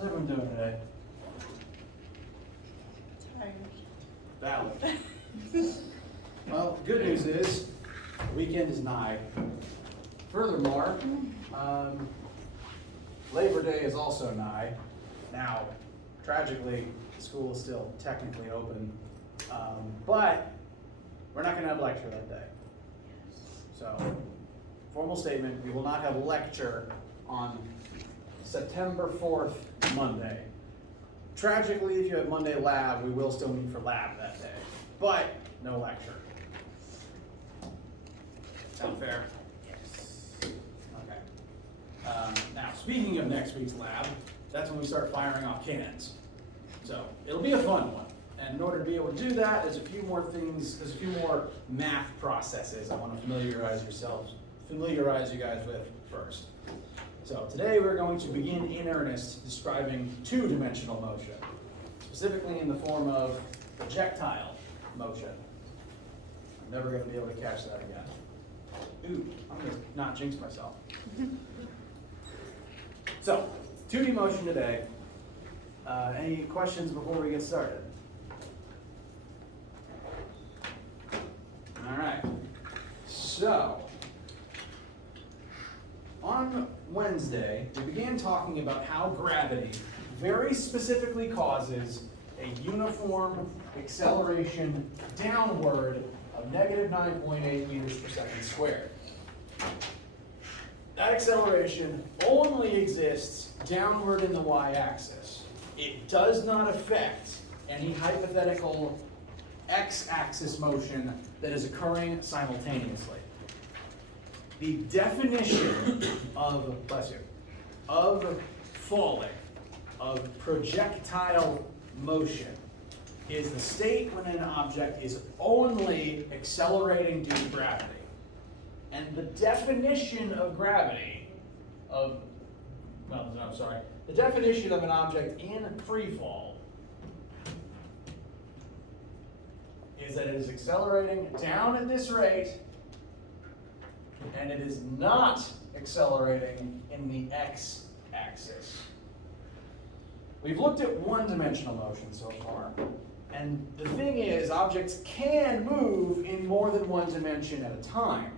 How's everyone doing today? Tired. Valid. Well, the good news is the weekend is nigh. Furthermore, Labor Day is also nigh. Now, tragically, school is still technically open, but we're not going to have lecture that day. So, formal statement, we will not have lecture on September 4th, Monday. Tragically, if you have Monday lab, we will still meet for lab that day, but no lecture. Sound fair? Yes. Okay. Now, speaking of next week's lab, that's when we start firing off cannons. So, it'll be a fun one. And in order to be able to do that, there's a few more math processes I want to familiarize you guys with first. So today we're going to begin in earnest describing two-dimensional motion, specifically in the form of projectile motion. I'm never going to be able to catch that again. Ooh, I'm going to not jinx myself. So, 2D motion today. Any questions before we get started? All right. So, on Wednesday, we began talking about how gravity very specifically causes a uniform acceleration downward of negative 9.8 meters per second squared. That acceleration only exists downward in the y-axis. It does not affect any hypothetical x-axis motion that is occurring simultaneously. The definition of falling, of projectile motion, is the state when an object is only accelerating due to gravity. And the definition of gravity, the definition of an object in free fall is that it is accelerating down at this rate and it is not accelerating in the x-axis. We've looked at one-dimensional motion so far, and the thing is, objects can move in more than one dimension at a time.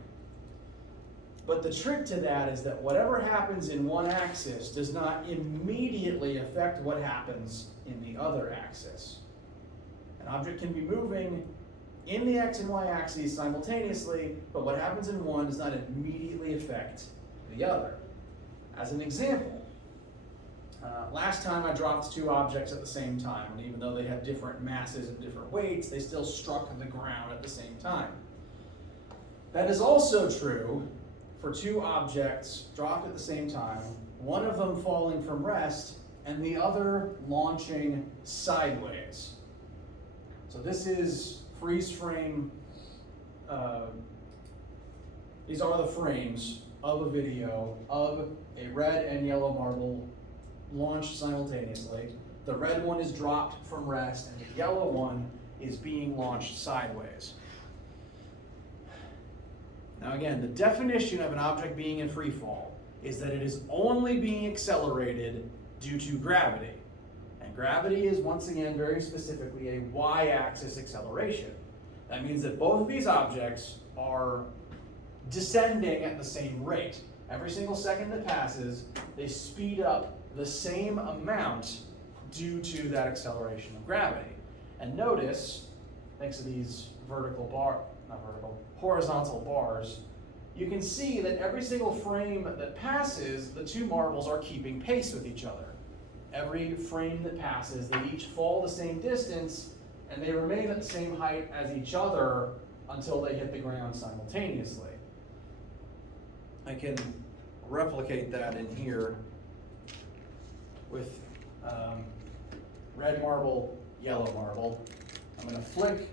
But the trick to that is that whatever happens in one axis does not immediately affect what happens in the other axis. An object can be moving in the x and y axes simultaneously, but what happens in one does not immediately affect the other. As an example, last time I dropped two objects at the same time, and even though they have different masses and different weights, they still struck the ground at the same time. That is also true for two objects dropped at the same time, one of them falling from rest and the other launching sideways. So this is freeze frame, these are the frames of a video of a red and yellow marble launched simultaneously. The red one is dropped from rest and the yellow one is being launched sideways. Now again, the definition of an object being in free fall is that it is only being accelerated due to gravity. And gravity is, once again, very specifically a y-axis acceleration. That means that both of these objects are descending at the same rate. Every single second that passes, they speed up the same amount due to that acceleration of gravity. And notice, thanks to these horizontal bars, you can see that every single frame that passes, the two marbles are keeping pace with each other. Every frame that passes, they each fall the same distance, and they remain at the same height as each other until they hit the ground simultaneously. I can replicate that in here with red marble, yellow marble. I'm going to flick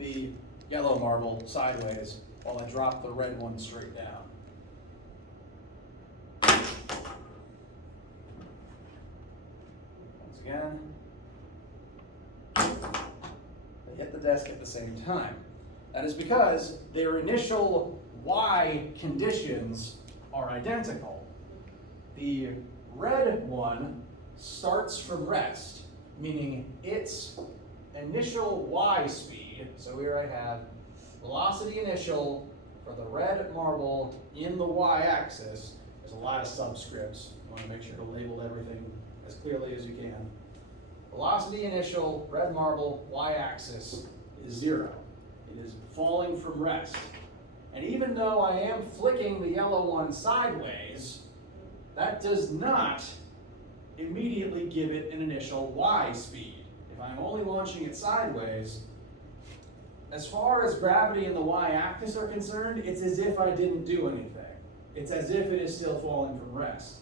the yellow marble sideways while I drop the red one straight down. Once again, they hit the desk at the same time. That is because their initial Y conditions are identical. The red one starts from rest, meaning its initial y speed, so here I have velocity initial for the red marble in the y-axis. There's a lot of subscripts. You want to make sure to label everything as clearly as you can. Velocity initial, red marble, y-axis is 0. It is falling from rest. And even though I am flicking the yellow one sideways, that does not immediately give it an initial y speed. If I'm only launching it sideways, as far as gravity and the y-axis are concerned, it's as if I didn't do anything. It's as if it is still falling from rest.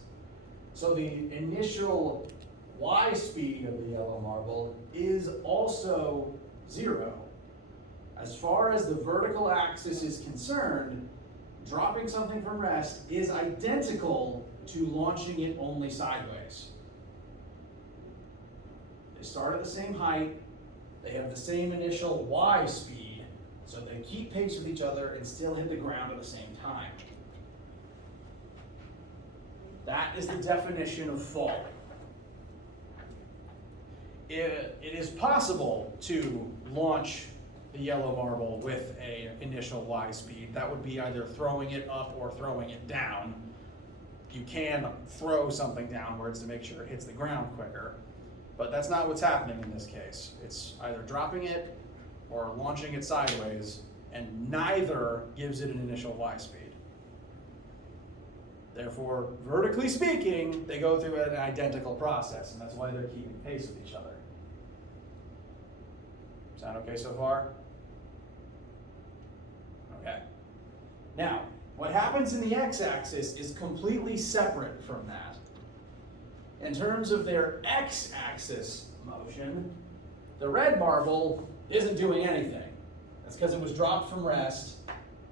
So the initial y speed of the yellow marble is also 0. As far as the vertical axis is concerned, dropping something from rest is identical to launching it only sideways. They start at the same height, they have the same initial y speed, so they keep pace with each other and still hit the ground at the same time. That is the definition of fall. It is possible to launch the yellow marble with an initial y speed. That would be either throwing it up or throwing it down. You can throw something downwards to make sure it hits the ground quicker, but that's not what's happening in this case. It's either dropping it or launching it sideways, and neither gives it an initial y speed. Therefore, vertically speaking, they go through an identical process, and that's why they're keeping pace with each other. Sound okay so far? Okay. Now, what happens in the x-axis is completely separate from that. In terms of their x-axis motion, the red marble isn't doing anything. That's because it was dropped from rest.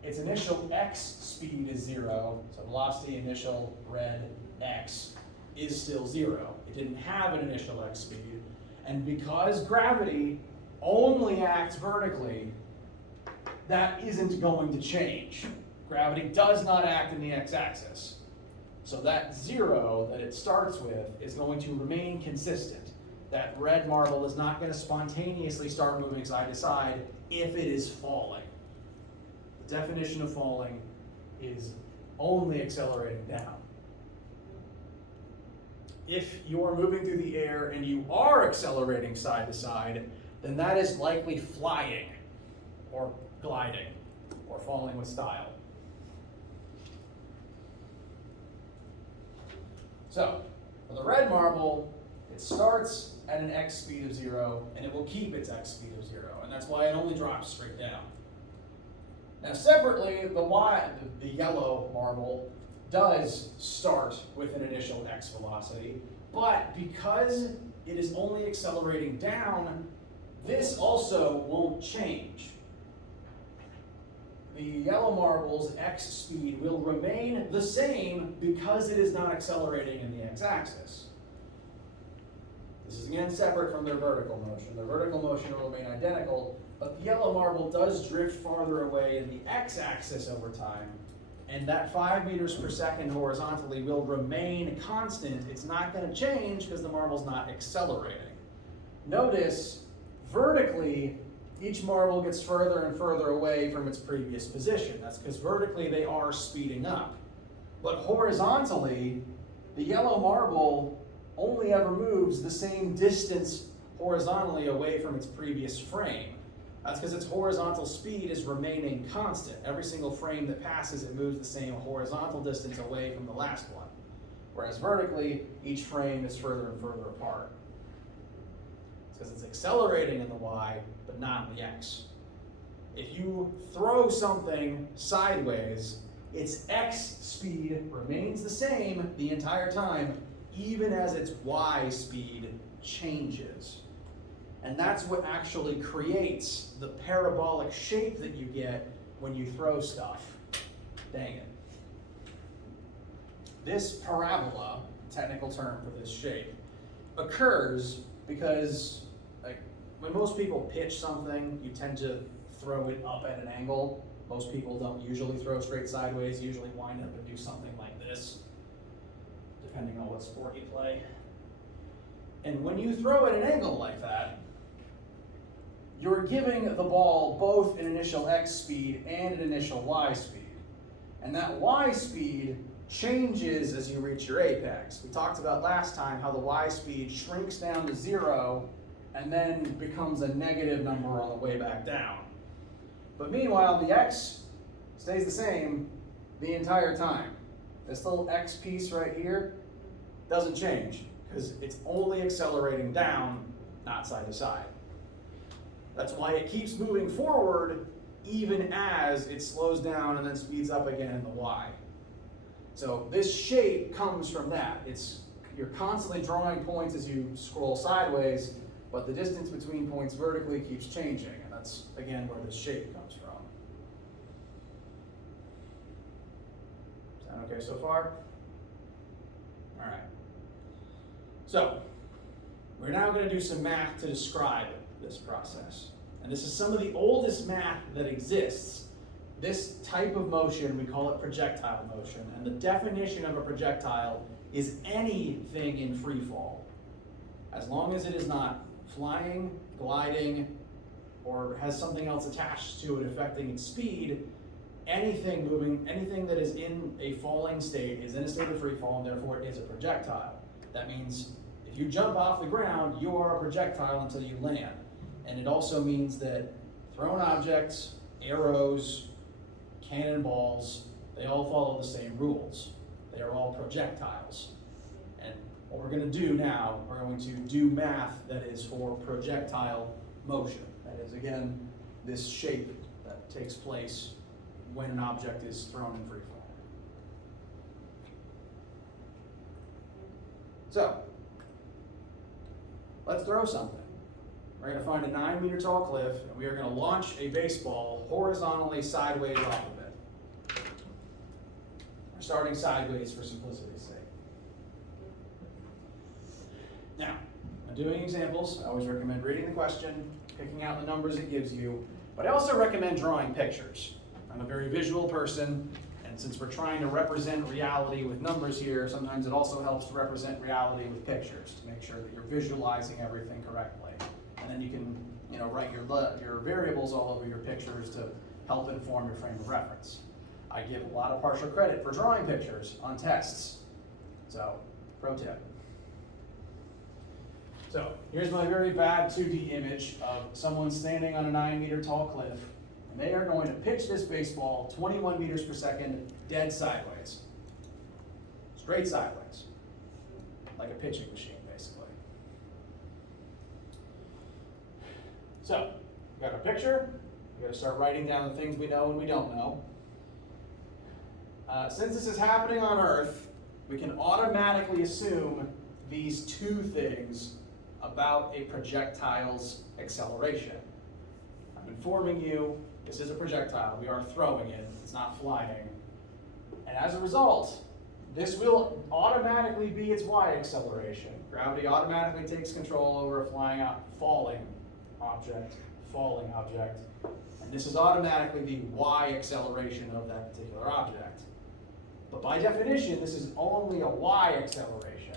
Its initial x speed is 0, so velocity initial red x is still 0. It didn't have an initial x speed, and because gravity only acts vertically, that isn't going to change. Gravity does not act in the x-axis. So that 0 that it starts with is going to remain consistent. That red marble is not going to spontaneously start moving side to side if it is falling. The definition of falling is only accelerating down. If you're moving through the air and you are accelerating side to side, then that is likely flying or gliding or falling with style. So, for the red marble, it starts at an x speed of 0, and it will keep its x speed of 0, and that's why it only drops straight down. Now separately, the yellow marble does start with an initial x velocity, but because it is only accelerating down, this also won't change. The yellow marble's x speed will remain the same because it is not accelerating in the x-axis. This is again separate from their vertical motion. Their vertical motion will remain identical, but the yellow marble does drift farther away in the x-axis over time, and that 5 meters per second horizontally will remain constant. It's not going to change because the marble's not accelerating. Notice, vertically, each marble gets further and further away from its previous position. That's because vertically they are speeding up. But horizontally, the yellow marble only ever moves the same distance horizontally away from its previous frame. That's because its horizontal speed is remaining constant. Every single frame that passes, it moves the same horizontal distance away from the last one. Whereas vertically, each frame is further and further apart. It's because it's accelerating in the y, but not in the x. If you throw something sideways, its x speed remains the same the entire time, even as its y speed changes. And that's what actually creates the parabolic shape that you get when you throw stuff. Dang it. This parabola, technical term for this shape, occurs because when most people pitch something, you tend to throw it up at an angle. Most people don't usually throw straight sideways, usually wind up and do something like this, depending on what sport you play. And when you throw at an angle like that, you're giving the ball both an initial x speed and an initial y speed. And that y speed changes as you reach your apex. We talked about last time how the y speed shrinks down to 0 and then becomes a negative number on the way back down. But meanwhile, the x stays the same the entire time. This little x piece right here doesn't change because it's only accelerating down, not side to side. That's why it keeps moving forward even as it slows down and then speeds up again in the y. So this shape comes from that. You're constantly drawing points as you scroll sideways, but the distance between points vertically keeps changing, and that's, again, where this shape comes from. Sound okay so far? All right. So, we're now going to do some math to describe this process. And this is some of the oldest math that exists. This type of motion, we call it projectile motion, and the definition of a projectile is anything in free fall. As long as it is not flying, gliding, or has something else attached to it affecting its speed, anything moving, anything that is in a falling state is in a state of free fall, and therefore it is a projectile. That means if you jump off the ground, you are a projectile until you land. And it also means that thrown objects, arrows, cannonballs, they all follow the same rules. They are all projectiles. And what we're going to do now, we're going to do math that is for projectile motion. That is, again, this shape that takes place when an object is thrown in free fall. So, let's throw something. We're going to find a 9-meter tall cliff, and we are going to launch a baseball horizontally sideways off of it. We're starting sideways for simplicity's sake. Now, when doing examples, I always recommend reading the question, picking out the numbers it gives you, but I also recommend drawing pictures. I'm a very visual person, and since we're trying to represent reality with numbers here, sometimes it also helps to represent reality with pictures to make sure that you're visualizing everything correctly. And then you can, write your variables all over your pictures to help inform your frame of reference. I give a lot of partial credit for drawing pictures on tests. So, pro tip. So, here's my very bad 2D image of someone standing on a 9-meter tall cliff, and they are going to pitch this baseball 21 meters per second, dead sideways. Straight sideways. Like a pitching machine, basically. So, we got our picture. We got to start writing down the things we know and we don't know. Since this is happening on Earth, we can automatically assume these two things about a projectile's acceleration. I'm informing you, this is a projectile. We are throwing it. It's not flying. And as a result, this will automatically be its y acceleration. Gravity automatically takes control over a falling object, and this is automatically the y acceleration of that particular object. But by definition, this is only a y acceleration,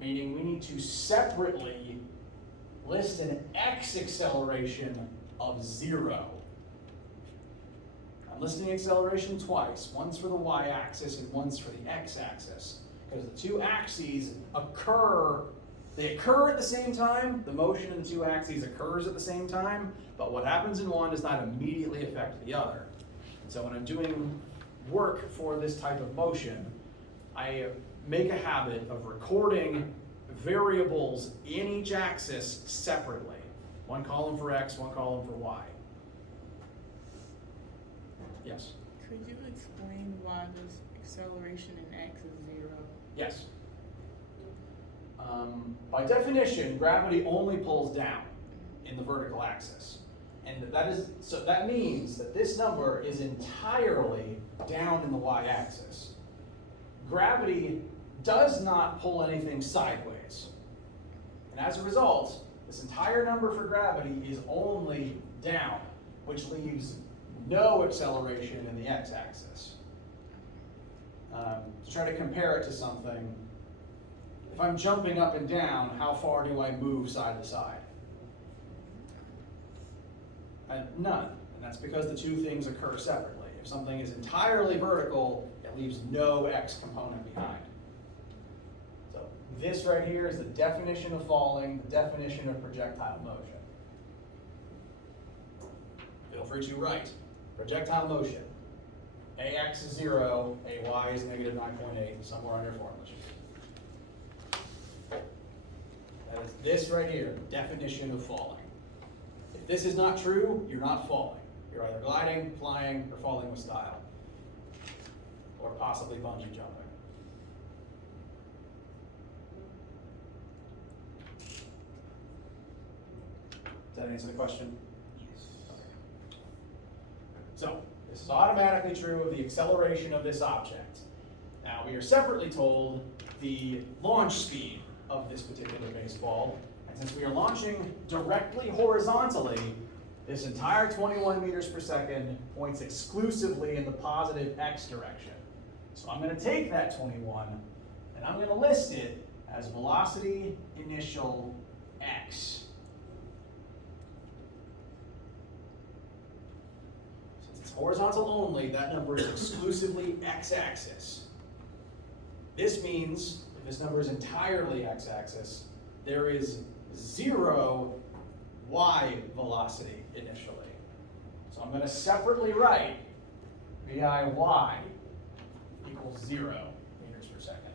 meaning we need to separately list an x acceleration of 0. I'm listing acceleration twice, once for the y-axis and once for the x-axis, because the two axes occur at the same time. The motion in the two axes occurs at the same time, but what happens in one does not immediately affect the other. So when I'm doing work for this type of motion, I make a habit of recording variables in each axis separately. One column for x, one column for y. Yes? Could you explain why this acceleration in x is 0? Yes. By definition, gravity only pulls down in the vertical axis. And that means that this number is entirely down in the y-axis. Gravity does not pull anything sideways. And as a result, this entire number for gravity is only down, which leaves no acceleration in the x-axis. To try to compare it to something, if I'm jumping up and down, how far do I move side to side? None, and that's because the two things occur separately. If something is entirely vertical, it leaves no x component behind. So this right here is the definition of falling, the definition of projectile motion. Feel free to write projectile motion. Ax is 0, Ay is negative 9.8, somewhere on your formula sheet. That is this right here, definition of falling. If this is not true, you're not falling. You're either gliding, flying, or falling with style. Or possibly bungee jumping. Does that answer the question? Yes. Okay. So, this is automatically true of the acceleration of this object. Now, we are separately told the launch speed of this particular baseball. And since we are launching directly horizontally, this entire 21 meters per second points exclusively in the positive x direction. So I'm going to take that 21 and I'm going to list it as velocity initial x. Since it's horizontal only, that number is exclusively x-axis. This means if this number is entirely x-axis, there is 0 y velocity initially. So I'm going to separately write VIY equals 0 meters per second.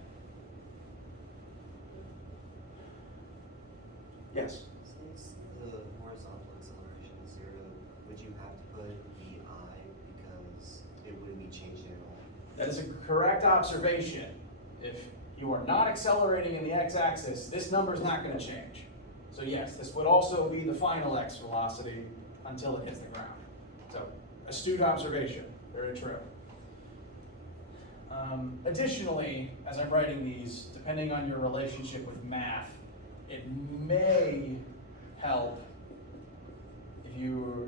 Yes? Since the horizontal acceleration is 0, would you have to put VI because it wouldn't be changing at all? That is a correct observation. If you are not accelerating in the x-axis, this number is not going to change. So yes, this would also be the final x velocity until it hits the ground. So, astute observation, very true. Additionally, as I'm writing these, depending on your relationship with math, it may help if you were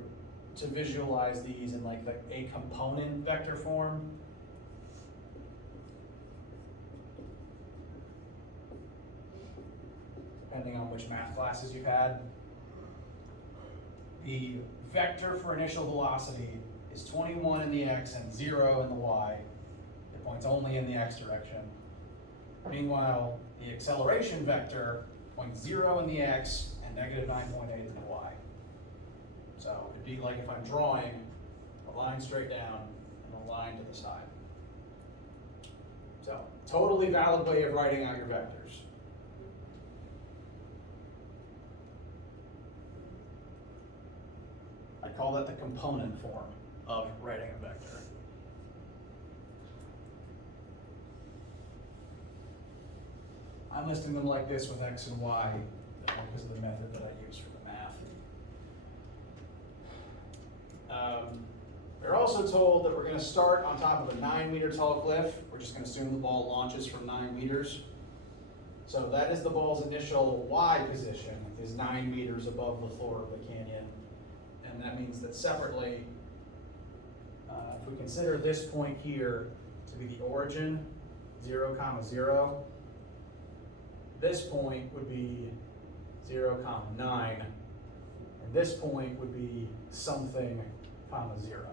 to visualize these in like a component vector form. Depending on which math classes you've had. The vector for initial velocity is 21 in the x and 0 in the y. It points only in the x direction. Meanwhile, the acceleration vector points 0 in the x and negative 9.8 in the y. So it'd be like if I'm drawing a line straight down and a line to the side. So, totally valid way of writing out your vectors. I call that the component form of writing a vector. I'm listing them like this with x and y because of the method that I use for the math. We're also told that we're going to start on top of a 9-meter tall cliff. We're just going to assume the ball launches from 9 meters. So that is the ball's initial y position, is 9 meters above the floor of the canyon. And that means that separately, if we consider this point here to be the origin, 0, 0, this point would be 0, 9, and this point would be something, 0.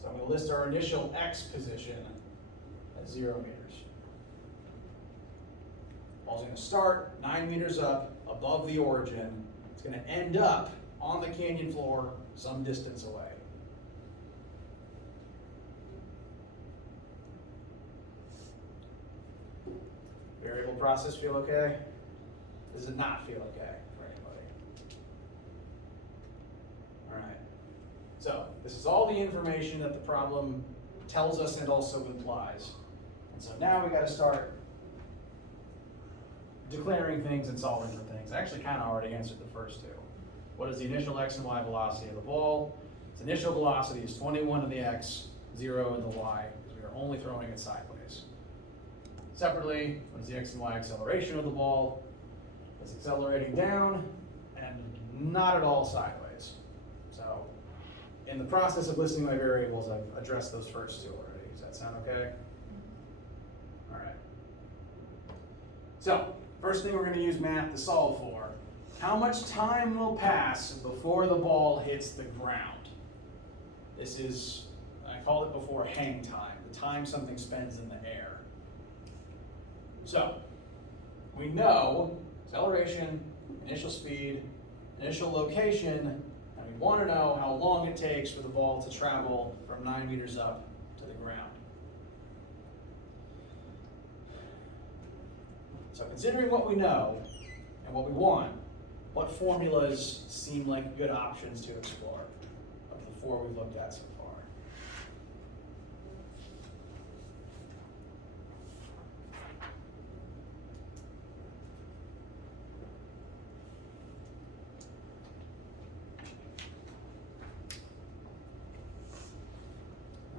So I'm going to list our initial x position at 0 meters. Ball's going to start 9 meters up above the origin. It's going to end up on the canyon floor some distance away. Variable process feel okay? Does it not feel okay for anybody? All right. So this is all the information that the problem tells us and also implies. And so now we got to start declaring things and solving for things. I actually kind of already answered the first two. What is the initial x and y velocity of the ball? Its initial velocity is 21 in the x, 0 in the y, because we are only throwing it sideways. Separately, what is the x and y acceleration of the ball? It's accelerating down and not at all sideways. So in the process of listing my variables, I've addressed those first two already. Does that sound okay? All right. So, first thing we're going to use math to solve for. How much time will pass before the ball hits the ground? This is, I called it before, hang time, the time something spends in the air. So, we know acceleration, initial speed, initial location, and we want to know how long it takes for the ball to travel from 9 meters up to the ground. So considering what we know and what we want, what formulas seem like good options to explore of the four we've looked at so far?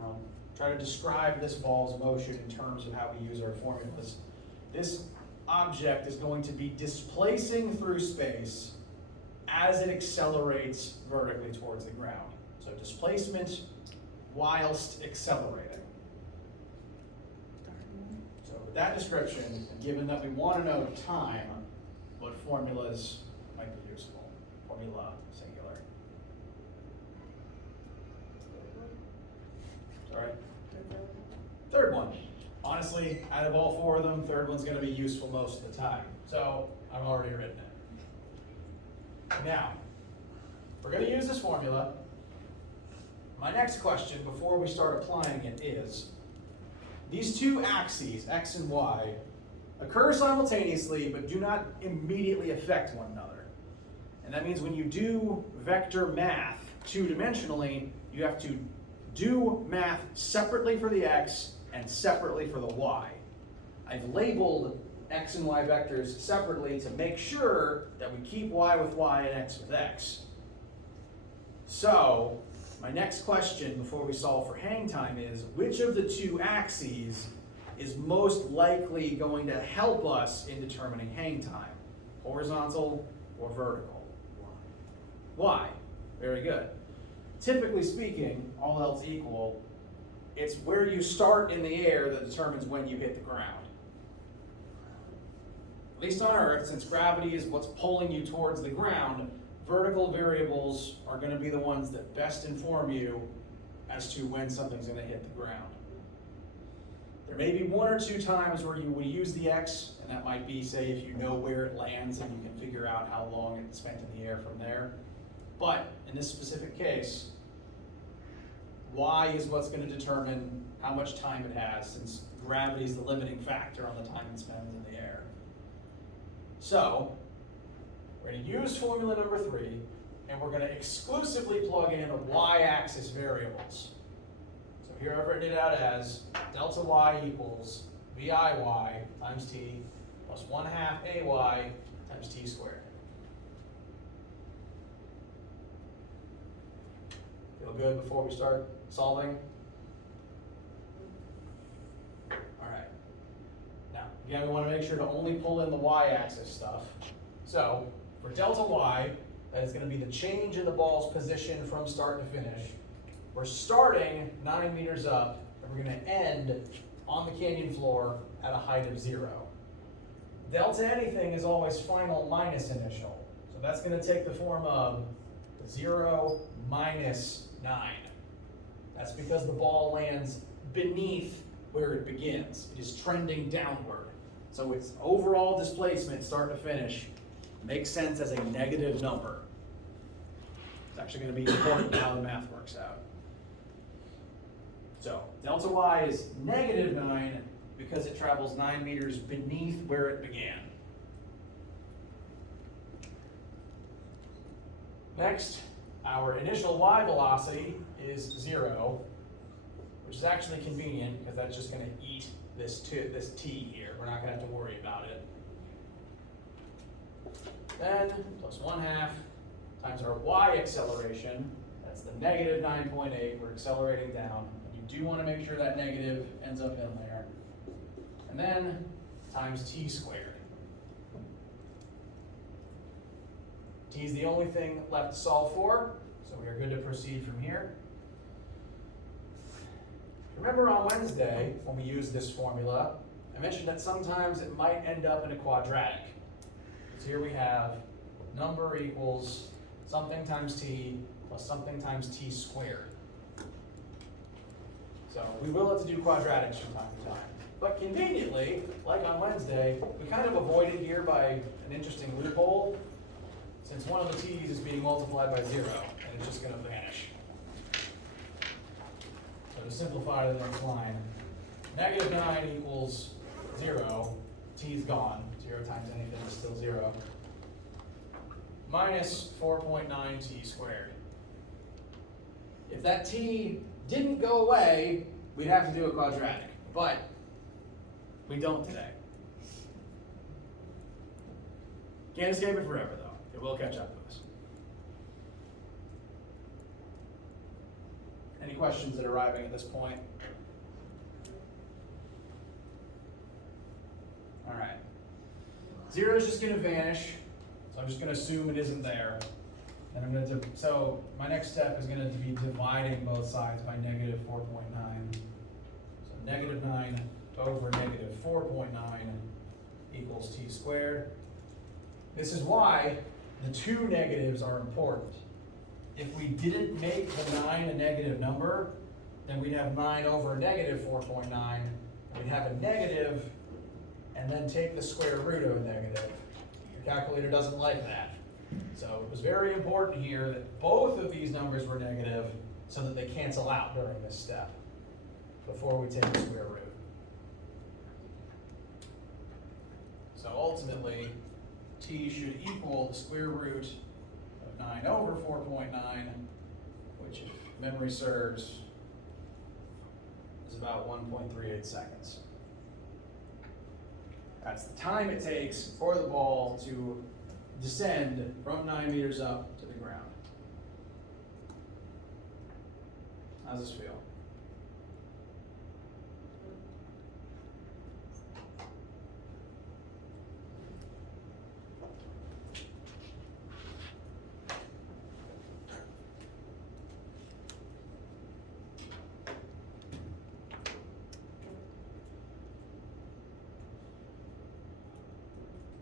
I'll try to describe this ball's motion in terms of how we use our formulas. This object is going to be displacing through space as it accelerates vertically towards the ground. So displacement whilst accelerating. So with that description, and given that we want to know time, what formulas might be useful? Formula, singular. Sorry? Third one. Honestly, out of all four of them, third one's going to be useful most of the time. So I've already written it. Now, we're going to use this formula. My next question before we start applying it is, these two axes, x and y, occur simultaneously but do not immediately affect one another. And that means when you do vector math two-dimensionally, you have to do math separately for the x and separately for the y. I've labeled x and y vectors separately to make sure that we keep y with y and x with x. So, my next question before we solve for hang time is, which of the two axes is most likely going to help us in determining hang time? Horizontal or vertical? Y. Very good. Typically speaking, all else equal, it's where you start in the air that determines when you hit the ground. At least on Earth, since gravity is what's pulling you towards the ground, vertical variables are going to be the ones that best inform you as to when something's going to hit the ground. There may be one or two times where you would use the x, and that might be, say, if you know where it lands and you can figure out how long it's spent in the air from there. But in this specific case, y is what's going to determine how much time it has, since gravity is the limiting factor on the time it spends in the air. So, we're going to use formula number 3, and we're going to exclusively plug in y-axis variables. So here I've written it out as delta y equals VIY times t plus 1/2 AY times t squared. Feel good before we start solving? All right. Now, again, we want to make sure to only pull in the y-axis stuff. So, for delta y, that is going to be the change in the ball's position from start to finish. We're starting 9 meters up, and we're going to end on the canyon floor at a height of 0. Delta anything is always final minus initial. So that's going to take the form of 0 minus 9. That's because the ball lands beneath where it begins. It is trending downward. So its overall displacement, start to finish, makes sense as a negative number. It's actually going to be important how the math works out. So delta y is negative 9 because it travels 9 meters beneath where it began. Next, our initial y velocity is 0, which is actually convenient because that's just going to eat this t here. We're not going to have to worry about it. Then plus 1/2 times our y acceleration, that's the negative 9.8, we're accelerating down. You do want to make sure that negative ends up in there. And then times t squared. T is the only thing left to solve for, So we are good to proceed from here. Remember on Wednesday, when we used this formula, I mentioned that sometimes it might end up in a quadratic. So here we have number equals something times t plus something times t squared. So we will have to do quadratics from time to time. But conveniently, like on Wednesday, we kind of avoided here by an interesting loophole, since one of the t's is being multiplied by 0, and it's just going to vanish. So to simplify the next line, negative 9 equals 0, t's gone, 0 times anything is still 0, minus 4.9 t squared. If that t didn't go away, we'd have to do a quadratic, but we don't today. Can't escape it forever though, it will catch up with us. Any questions that are arriving at this point? All right. 0 is just going to vanish, so I'm just going to assume it isn't there. And I'm going to, so my next step is going to be dividing both sides by negative 4.9. So negative 9 over negative 4.9 equals t squared. This is why the two negatives are important. If we didn't make the 9 a negative number, then we'd have 9 over negative 4.9. We'd have a negative, and then take the square root of a negative. The calculator doesn't like that. So it was very important here that both of these numbers were negative so that they cancel out during this step before we take the square root. So ultimately, t should equal the square root of 9 over 4.9, which, if memory serves, is about 1.38 seconds. That's the time it takes for the ball to descend from 9 meters up to the ground. How's this feel?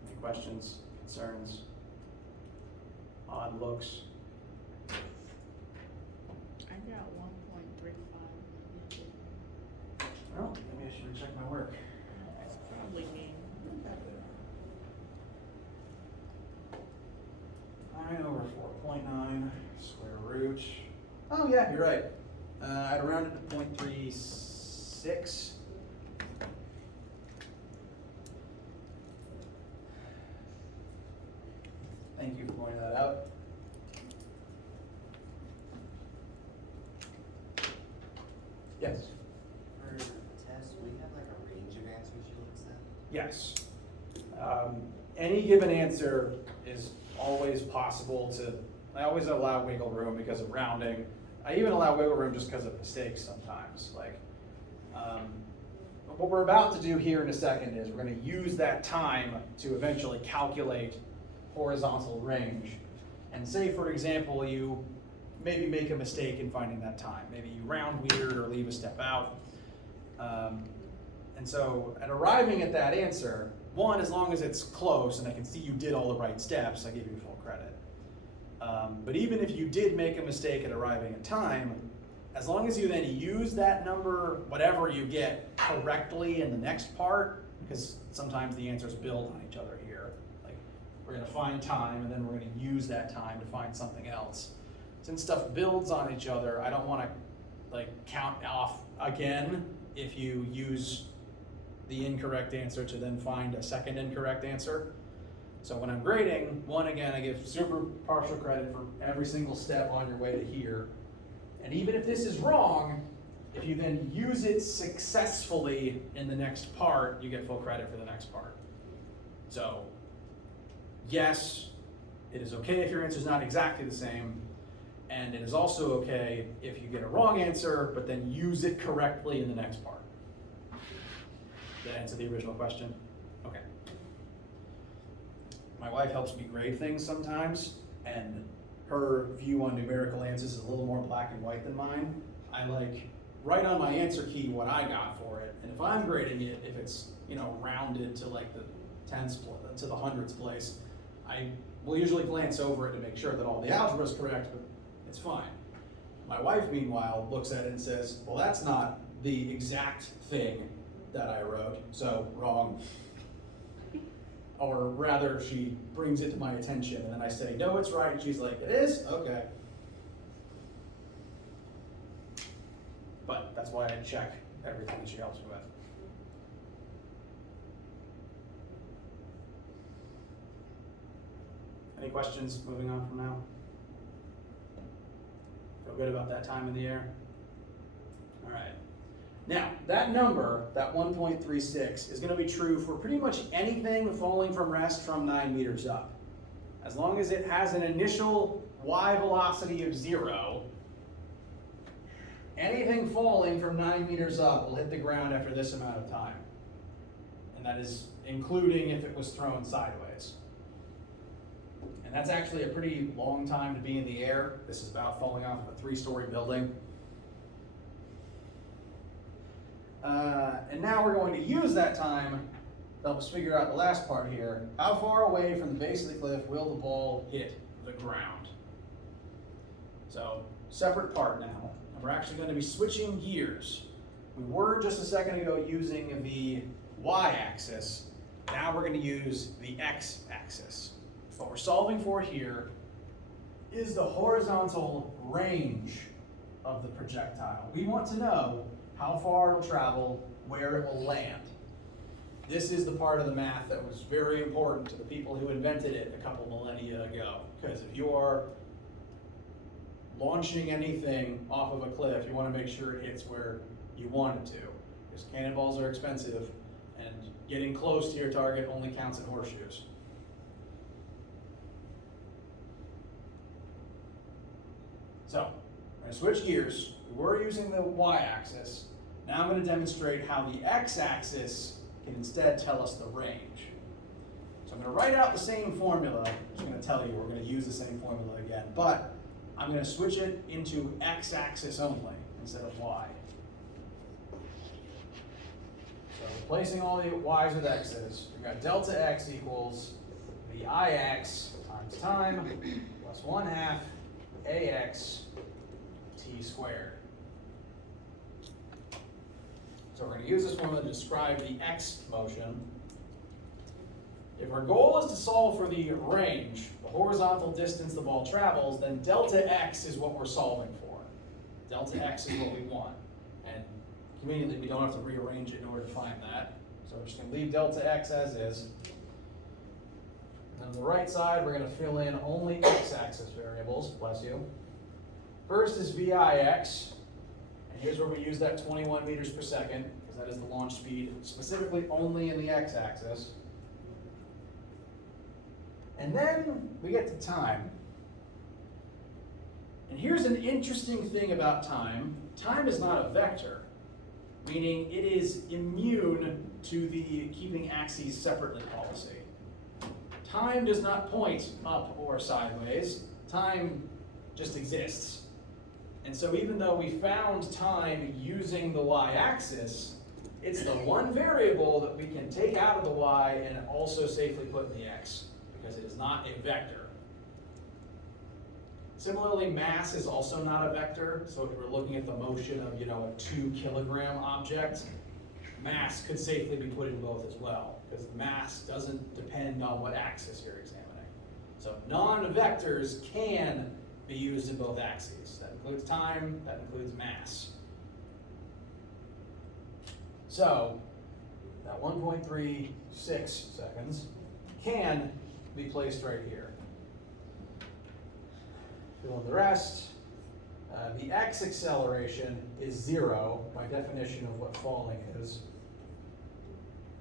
Any questions, concerns, odd looks? I got 1.35. Well, maybe I should check my work. That's probably me. 9 over 4.9 square root. Oh yeah, you're right. I'd round it to 0.36. Thank you for pointing that out. Yes. For tests, we have like a range of answers you accept? Yes. Any given answer is always possible to, I always allow wiggle room because of rounding. I even allow wiggle room just because of mistakes sometimes. Like, what we're about to do here in a second is we're going to use that time to eventually calculate horizontal range. And say, for example, you maybe make a mistake in finding that time. Maybe you round weird or leave a step out. And so at arriving at that answer, one, as long as it's close and I can see you did all the right steps, I give you full credit. But even if you did make a mistake at arriving at time, as long as you then use that number, whatever you get, correctly in the next part, because sometimes the answers build on each other here. Like, we're going to find time and then we're going to use that time to find something else. Since stuff builds on each other, I don't want to like count off again if you use the incorrect answer to then find a second incorrect answer. So when I'm grading, one, again, I give super partial credit for every single step on your way to here. And even if this is wrong, if you then use it successfully in the next part, you get full credit for the next part. So yes, it is okay if your answer is not exactly the same. And it is also okay if you get a wrong answer, but then use it correctly in the next part. Did that answer the original question? Okay. My wife helps me grade things sometimes, and her view on numerical answers is a little more black and white than mine. I like write on my answer key what I got for it, and if I'm grading it, if it's, you know, rounded to like the to the hundredths place, I will usually glance over it to make sure that all the algebra is correct, but it's fine. My wife, meanwhile, looks at it and says, well, that's not the exact thing that I wrote, so wrong. Or rather, she brings it to my attention, and then I say, no, it's right, and she's like, it is? Okay. But that's why I check everything that she helps me with. Any questions moving on from now? Feel good about that time in the air? All right. Now, that number, that 1.36, is going to be true for pretty much anything falling from rest from 9 meters up. As long as it has an initial y velocity of 0, anything falling from 9 meters up will hit the ground after this amount of time. And that is including if it was thrown sideways. And that's actually a pretty long time to be in the air. This is about falling off of a 3-story building. And now we're going to use that time to help us figure out the last part here. How far away from the base of the cliff will the ball hit the ground? So, separate part now. And we're actually going to be switching gears. We were just a second ago using the y-axis. Now we're going to use the x-axis. What we're solving for here is the horizontal range of the projectile. We want to know how far it'll travel, where it will land. This is the part of the math that was very important to the people who invented it a couple millennia ago. Because if you are launching anything off of a cliff, you want to make sure it hits where you want it to. Because cannonballs are expensive, and getting close to your target only counts in horseshoes. So, I'm going to switch gears. We were using the y-axis. Now I'm going to demonstrate how the x-axis can instead tell us the range. So I'm going to write out the same formula. I'm just going to tell you we're going to use the same formula again, but I'm going to switch it into x-axis only instead of y. So replacing all the y's with x's, we've got delta x equals the ix times time plus 1/2 ax t squared. So we're going to use this formula to describe the x motion. If our goal is to solve for the range, the horizontal distance the ball travels, then delta x is what we're solving for. Delta x is what we want. And conveniently, we don't have to rearrange it in order to find that. So we're just going to leave delta x as is. And on the right side, we're going to fill in only x-axis variables, bless you. First is VIX, and here's where we use that 21 meters per second, because that is the launch speed, specifically only in the x-axis. And then we get to time. And here's an interesting thing about time. Time is not a vector, meaning it is immune to the keeping axes separately policy. Time does not point up or sideways. Time just exists. And so even though we found time using the y-axis, it's the one variable that we can take out of the y and also safely put in the x, because it is not a vector. Similarly, mass is also not a vector. So if we're looking at the motion of, a 2-kilogram object, mass could safely be put in both as well, because mass doesn't depend on what axis you're examining. So non-vectors can be used in both axes. That includes time, that includes mass. So that 1.36 seconds can be placed right here. Fill in the rest. The x acceleration is 0 by definition of what falling is.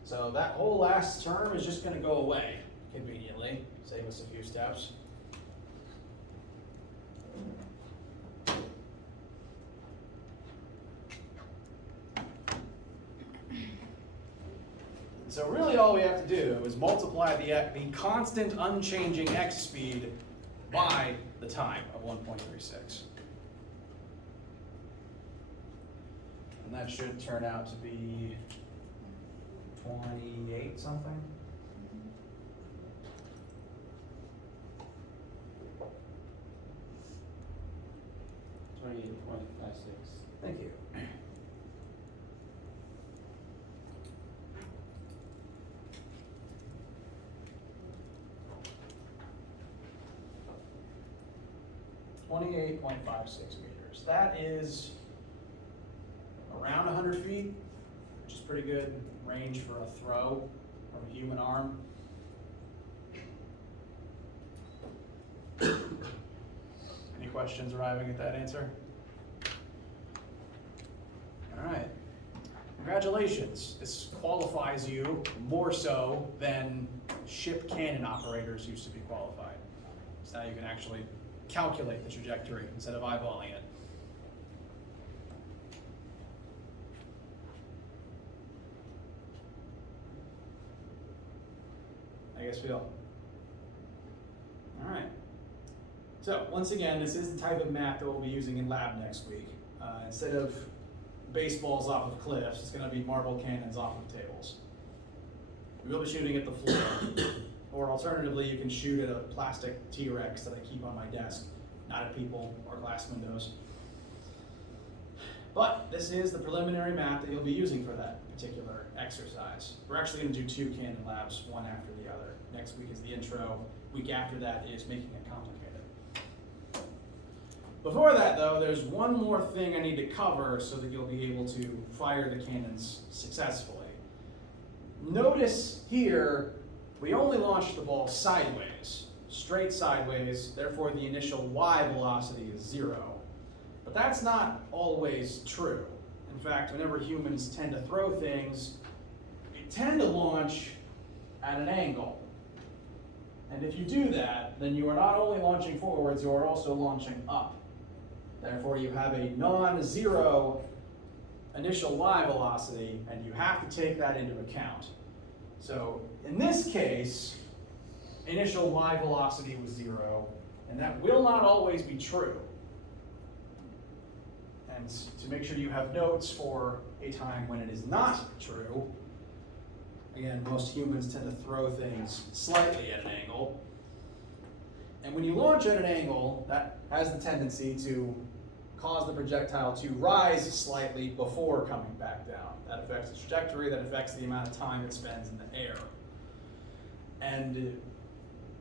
So that whole last term is just going to go away conveniently, save us a few steps. So really all we have to do is multiply the constant unchanging x speed by the the time of 1.36. And that should turn out to be 28 something. Thank you. .56 meters. That is around 100 feet, which is pretty good range for a throw from a human arm. Any questions arriving at that answer? All right. Congratulations. This qualifies you more so than ship cannon operators used to be qualified. So now you can actually calculate the trajectory instead of eyeballing it. How you guys feel? All right. So once again, this is the type of map that we'll be using in lab next week. Instead of baseballs off of cliffs, it's going to be marble cannons off of tables. We will be shooting at the floor, or alternatively, you can shoot at a plastic T-Rex that I keep on my desk, not at people or glass windows. But this is the preliminary map that you'll be using for that particular exercise. We're actually going to do 2 cannon labs, one after the other. Next week is the intro. Week after that is making it complicated. Before that, though, there's one more thing I need to cover so that you'll be able to fire the cannons successfully. Notice here, we only launched the ball sideways, straight sideways, therefore the initial Y velocity is 0. But that's not always true. In fact, whenever humans tend to throw things, we tend to launch at an angle. And if you do that, then you are not only launching forwards, you are also launching up. Therefore, you have a non-zero initial Y velocity, and you have to take that into account. So in this case, initial Y velocity was 0, and that will not always be true. And to make sure you have notes for a time when it is not true, again, most humans tend to throw things slightly at an angle. And when you launch at an angle, that has the tendency to cause the projectile to rise slightly before coming back down. That affects the trajectory, that affects the amount of time it spends in the air. And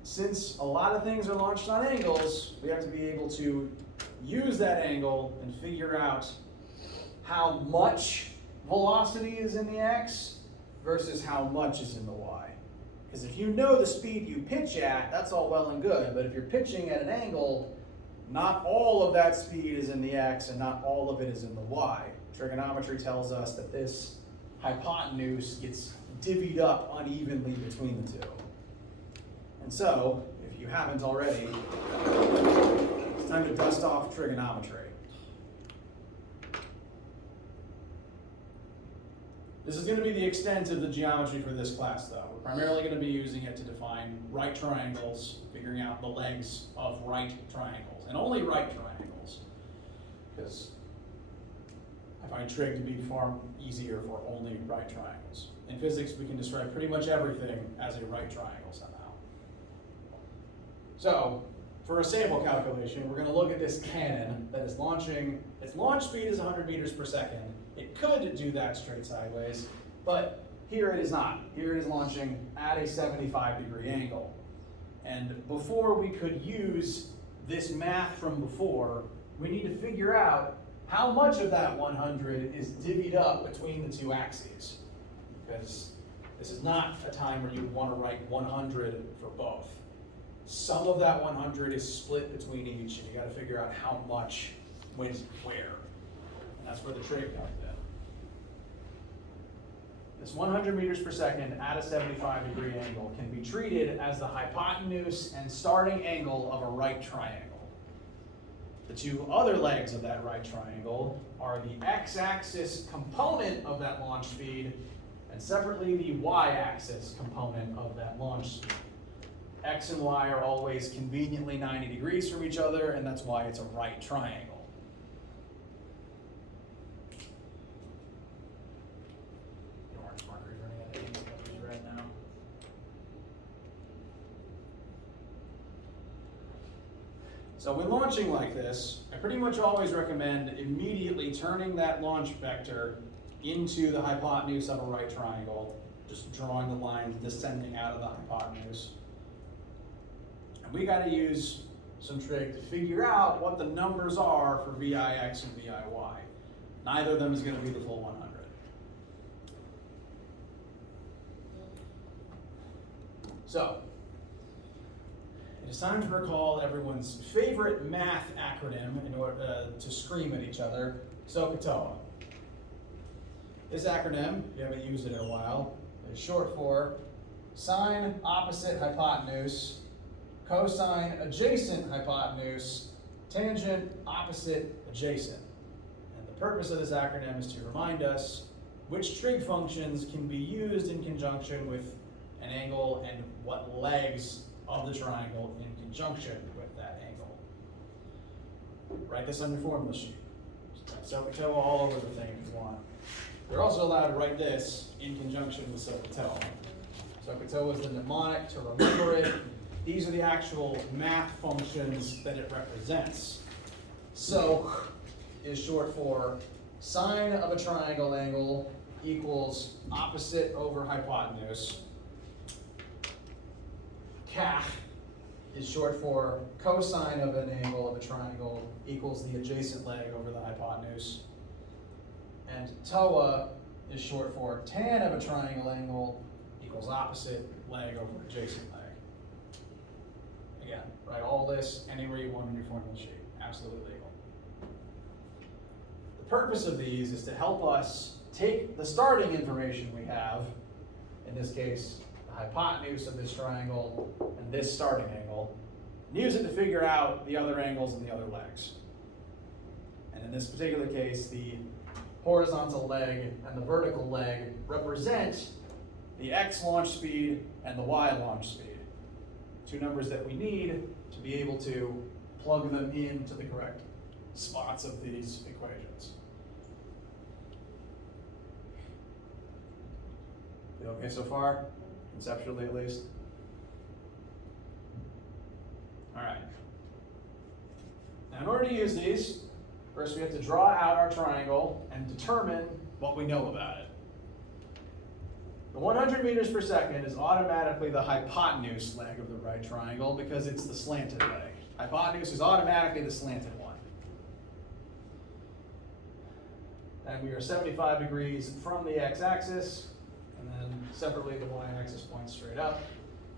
since a lot of things are launched on angles, we have to be able to use that angle and figure out how much velocity is in the X versus how much is in the Y. Because if you know the speed you pitch at, that's all well and good, but if you're pitching at an angle, not all of that speed is in the X and not all of it is in the Y. Trigonometry tells us that this hypotenuse gets divvied up unevenly between the two. And so, if you haven't already, it's time to dust off trigonometry. This is going to be the extent of the geometry for this class, though. We're primarily going to be using it to define right triangles, figuring out the legs of right triangles, and only right triangles, because I find trig to be far easier for only right triangles. In physics, we can describe pretty much everything as a right triangle somehow. So, for a sample calculation, we're going to look at this cannon that is launching. Its launch speed is 100 meters per second. It could do that straight sideways, but here it is not. Here it is launching at a 75-degree angle. And before we could use this math from before, we need to figure out how much of that 100 is divvied up between the two axes. Because this is not a time where you want to write 100 for both. Some of that 100 is split between each, and you got to figure out how much went where. And that's where the trig comes in. This 100 meters per second at a 75-degree angle can be treated as the hypotenuse and starting angle of a right triangle. The two other legs of that right triangle are the x-axis component of that launch speed, and separately the y-axis component of that launch speed. X and Y are always conveniently 90 degrees from each other, and that's why it's a right triangle. The orange marker is running out of ink, I'll use red now. So when launching like this, I pretty much always recommend immediately turning that launch vector into the hypotenuse of a right triangle, just drawing the lines descending out of the hypotenuse. And we got to use some trig to figure out what the numbers are for VIX and VIY. Neither of them is going to be the full 100. So, it is time to recall everyone's favorite math acronym in order to scream at each other, SOHCAHTOA. This acronym, if you haven't used it in a while, is short for sine opposite hypotenuse, cosine adjacent hypotenuse, tangent opposite adjacent. And the purpose of this acronym is to remind us which trig functions can be used in conjunction with an angle and what legs of the triangle in conjunction with that angle. Write this on your formula sheet. SOHCAHTOA all over the thing if you want. You're also allowed to write this in conjunction with SOHCAHTOA. SOHCAHTOA is the mnemonic to remember it. These are the actual math functions that it represents. SOH is short for sine of a triangle angle equals opposite over hypotenuse. CAH is short for cosine of an angle of a triangle equals the adjacent leg over the hypotenuse. And TOA is short for tan of a triangle angle equals opposite leg over adjacent leg. Again, write all this anywhere you want on your formula sheet. Absolutely legal. The purpose of these is to help us take the starting information we have, in this case, the hypotenuse of this triangle and this starting angle, and use it to figure out the other angles and the other legs. And in this particular case, the horizontal leg and the vertical leg represent the X launch speed and the Y launch speed. Two numbers that we need to be able to plug them into the correct spots of these equations. Feel okay so far? Conceptually at least? All right. Now in order to use these, first we have to draw out our triangle and determine what we know about it. The 100 meters per second is automatically the hypotenuse leg of the right triangle because it's the slanted leg. Hypotenuse is automatically the slanted one. And we are 75 degrees from the x-axis, and then separately the y-axis points straight up.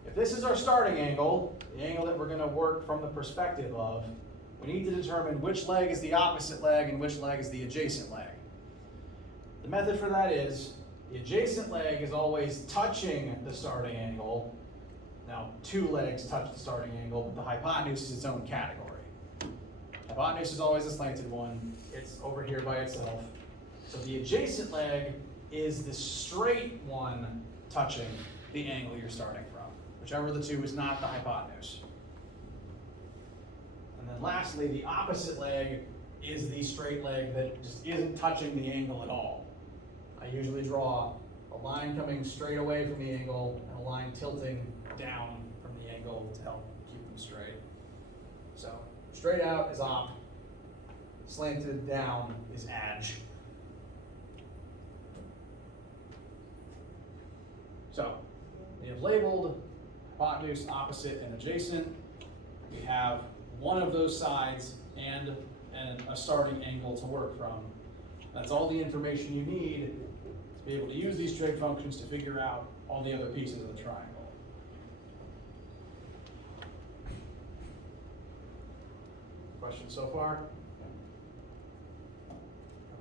If this is our starting angle, the angle that we're going to work from the perspective of, we need to determine which leg is the opposite leg and which leg is the adjacent leg. The method for that is the adjacent leg is always touching the starting angle. Now, two legs touch the starting angle, but the hypotenuse is its own category. Hypotenuse is always a slanted one. It's over here by itself. So the adjacent leg is the straight one touching the angle you're starting from, whichever of the two is not the hypotenuse. And then lastly, the opposite leg is the straight leg that just isn't touching the angle at all. I usually draw a line coming straight away from the angle and a line tilting down from the angle to help keep them straight. So straight out is op, slanted down is adj. So we have labeled hypotenuse, opposite, and adjacent. We have one of those sides and a starting angle to work from. That's all the information you need to be able to use these trig functions to figure out all the other pieces of the triangle. Questions so far?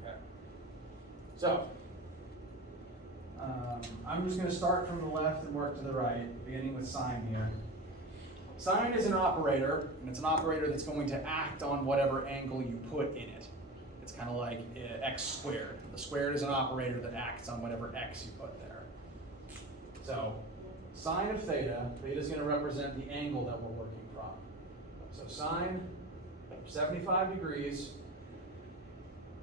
Okay. So, I'm just going to start from the left and work to the right, beginning with sine here. Sine is an operator, and it's an operator that's going to act on whatever angle you put in it. It's kind of like x squared. The squared is an operator that acts on whatever x you put there. So sine of theta, theta is going to represent the angle that we're working from. So sine of 75 degrees,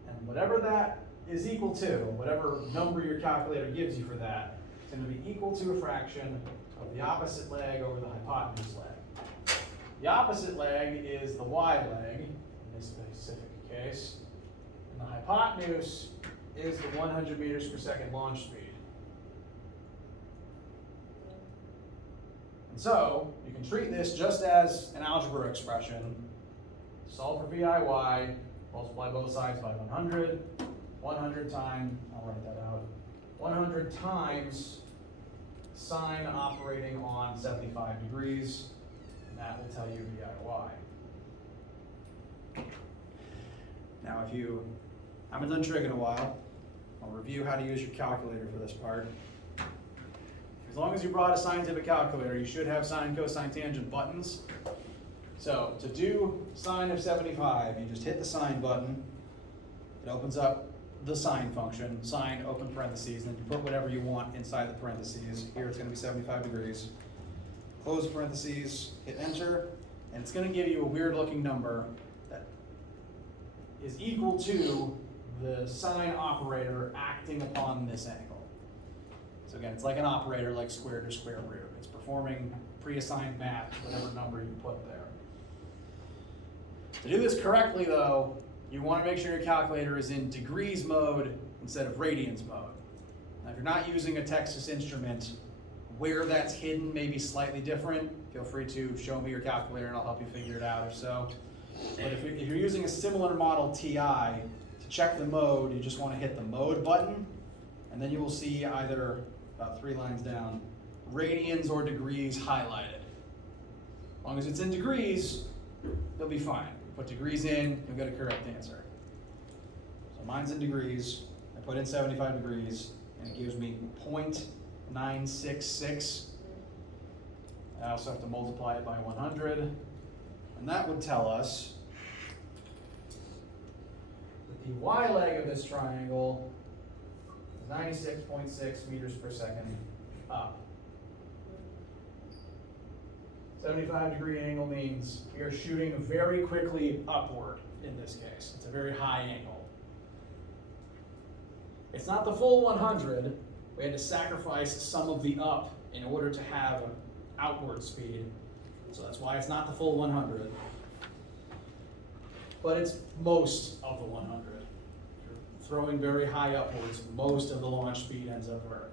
and whatever that is equal to, whatever number your calculator gives you for that, it's going to be equal to a fraction of the opposite leg over the hypotenuse leg. The opposite leg is the y leg, in this specific case, and the hypotenuse is the 100 meters per second launch speed. And so, you can treat this just as an algebra expression. Solve for VIY, multiply both sides by 100, 100 times, I'll write that out, 100 times sine operating on 75 degrees, and that will tell you VIY. Now if you haven't done trig in a while, I'll review how to use your calculator for this part. As long as you brought a scientific calculator, you should have sine, cosine, tangent buttons. So to do sine of 75, you just hit the sine button. It opens up the sine function, sine, open parentheses, and then you put whatever you want inside the parentheses. Here it's going to be 75 degrees. Close parentheses, hit enter, and it's going to give you a weird looking number that is equal to the sine operator acting upon this angle. So again, it's like an operator, like squared or square root. It's performing pre-assigned math, whatever number you put there. To do this correctly though, you want to make sure your calculator is in degrees mode instead of radians mode. Now if you're not using a Texas Instrument, where that's hidden may be slightly different. Feel free to show me your calculator and I'll help you figure it out if so. But if you're using a similar model TI, to check the mode, you just want to hit the mode button, and then you will see either, about 3 lines down, radians or degrees highlighted. As long as it's in degrees, you'll be fine. Put degrees in, you'll get a correct answer. So mine's in degrees. I put in 75 degrees, and it gives me 0.966. I also have to multiply it by 100, and that would tell us that the y leg of this triangle is 96.6 meters per second up. 75-degree angle means we are shooting very quickly upward in this case. It's a very high angle. It's not the full 100. We had to sacrifice some of the up in order to have an outward speed. So that's why it's not the full 100. But it's most of the 100. If you're throwing very high upwards, most of the launch speed ends up vertical.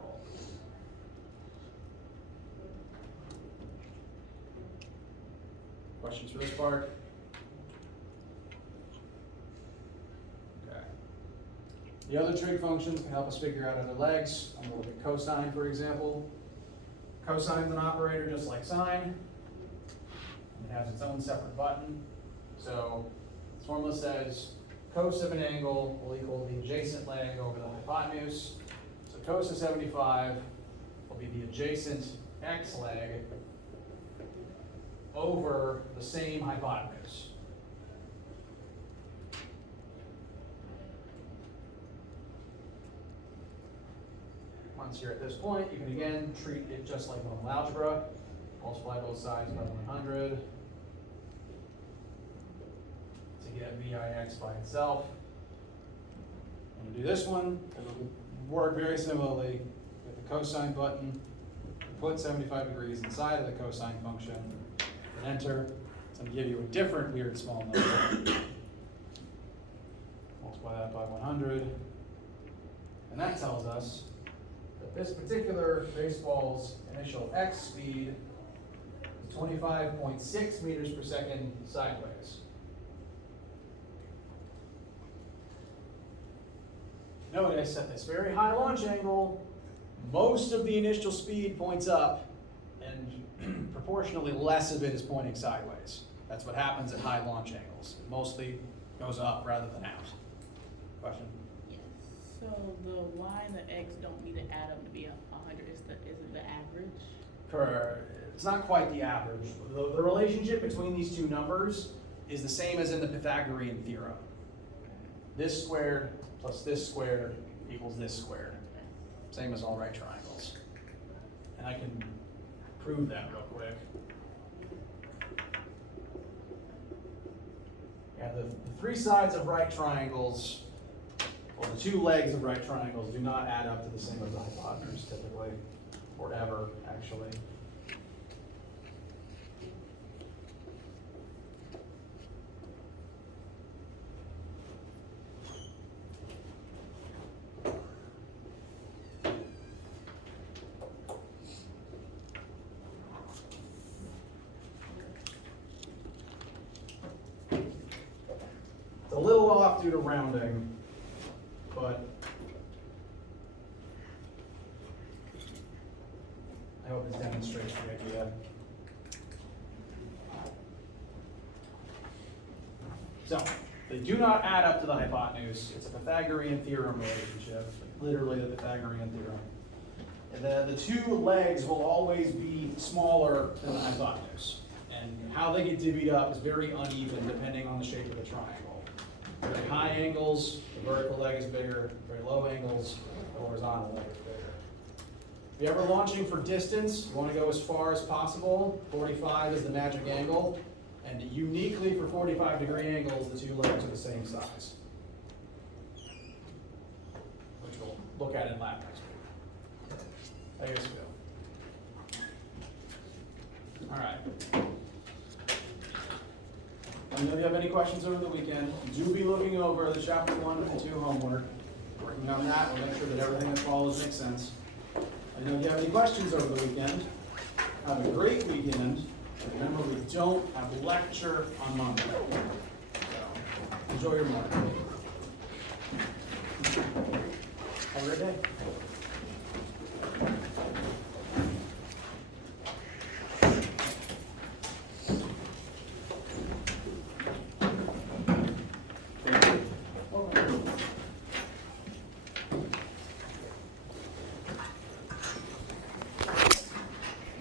Questions for this part? Okay. The other trig functions can help us figure out other legs. I'm going to look at cosine, for example. Cosine is an operator just like sine. It has its own separate button. So this formula says cos of an angle will equal the adjacent leg over the hypotenuse. So cos of 75 will be the adjacent x leg over the same hypotenuse. Once you're at this point, you can again treat it just like normal algebra. Multiply both sides by 100 to get VIX by itself. And to do this one, it will work very similarly with the cosine button. Put 75 degrees inside of the cosine function. Enter. It's going to give you a different weird small number. Multiply that by 100. And that tells us that this particular baseball's initial x speed is 25.6 meters per second sideways. Notice at this very high launch angle, most of the initial speed points up, and proportionally less of it is pointing sideways. That's what happens at high launch angles. It mostly goes up rather than out. Question? Yes. So the y and the x don't need to add up to be 100. Is it the average? Correct. It's not quite the average. The relationship between these two numbers is the same as in the Pythagorean theorem. This squared plus this squared equals this squared. Same as all right triangles. And I can prove that real quick. Yeah, the three sides of right triangles, well, the two legs of right triangles do not add up to the same as the hypotenuse typically, or ever, actually. It's a little off due to rounding, but I hope this demonstrates the idea. So, they do not add up to the hypotenuse. It's a Pythagorean theorem relationship, literally the Pythagorean theorem. And the two legs will always be smaller than the hypotenuse. And how they get divvied up is very uneven depending on the shape of the triangle. Very high angles, the vertical leg is bigger. Very low angles, the horizontal leg is bigger. If you're ever launching for distance, you want to go as far as possible. 45 is the magic angle. And uniquely for 45-degree angles, the two legs are the same size. Which we'll look at in lab next week. How you guys feel? All right. Let me know if you have any questions over the weekend. Do be looking over the chapter 1 and 2 homework. Working on that, we'll make sure that everything that follows makes sense. Let me know if you have any questions over the weekend. Have a great weekend. Remember, we don't have lecture on Monday. So, enjoy your morning. Have a great day.